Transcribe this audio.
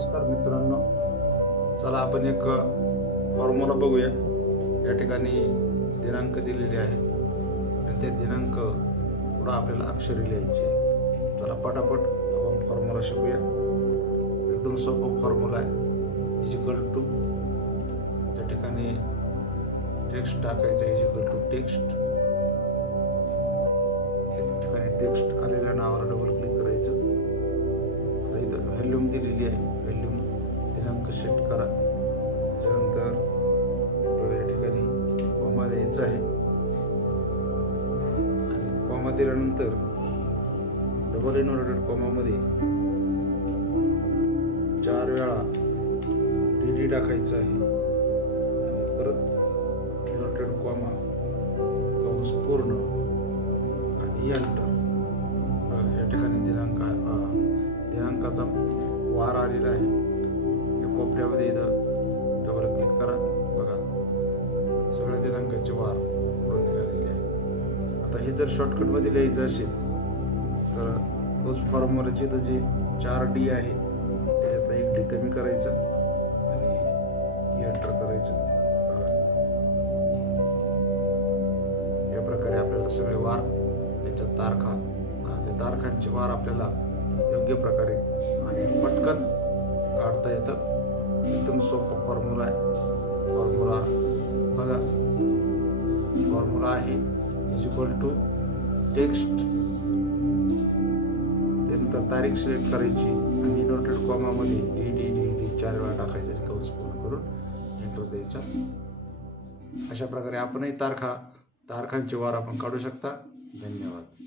नमस्कार मित्रांनो, चला आपण एक फॉर्म्युला बघूया। या ठिकाणी दिनांक दिलेले आहेत आणि ते दिनांक पुढे आपल्याला अक्षरे लिहायची आहे। चला पटापट आपण फॉर्म्युला शिकूया। एकदम सोपा फॉर्म्युला आहे। इक्वल टू त्या ठिकाणी टेक्स्ट टाकायचं, इक्वल टू टेक्स्ट। या ठिकाणी टेक्स्ट आलेल्या नावावर डबल क्लिक करायचं। आता इथं व्हॅल्यूम दिलेली आहे, व्हॅल्यूम दिनांक सेट करा। त्यानंतर या ठिकाणी कॉमा द्यायचा आहे आणि कॉमा दिल्यानंतर डबल इनव्हर्टेड कॉमामध्ये 4 वेळा डी टाकायचं आहे आणि परत इनव्हर्टेड कॉमा कंस पूर्ण आणि एंटर। या ठिकाणी दिनांकाचा वार आलेला आहे। या कोपऱ्यामध्ये इथं डबल क्लिक करा, बघा सगळ्या दिनांकाचे वार पुढे निघालेले आहे। आता हे जर शॉर्टकटमध्ये लिहायचं असेल तर तोच फॉर्म्युलाचे इथं जे 4D आहे त्याच्यात 1D कमी करायचं आणि एंटर करायचं। बघा या प्रकारे आपल्याला सगळे वार, त्याच्या तारखा, त्या तारखांचे वार आपल्याला योग्य प्रकारे आणि पटकन काढता येतात। एकदम सोपा फॉर्म्युला आहे। फॉर्म्युला बघा, फॉर्म्युला आहे इक्वल टू टेक्स्ट, त्यानंतर तारीख सिलेक्ट करायची आणि इनव्हर्टेड कॉमामध्ये डी 4 वेळा टाकायचे आणि कंस पूर्ण करून एंटर द्यायचा। अशा प्रकारे आपणही तारखांचे वार आपण काढू शकता। धन्यवाद।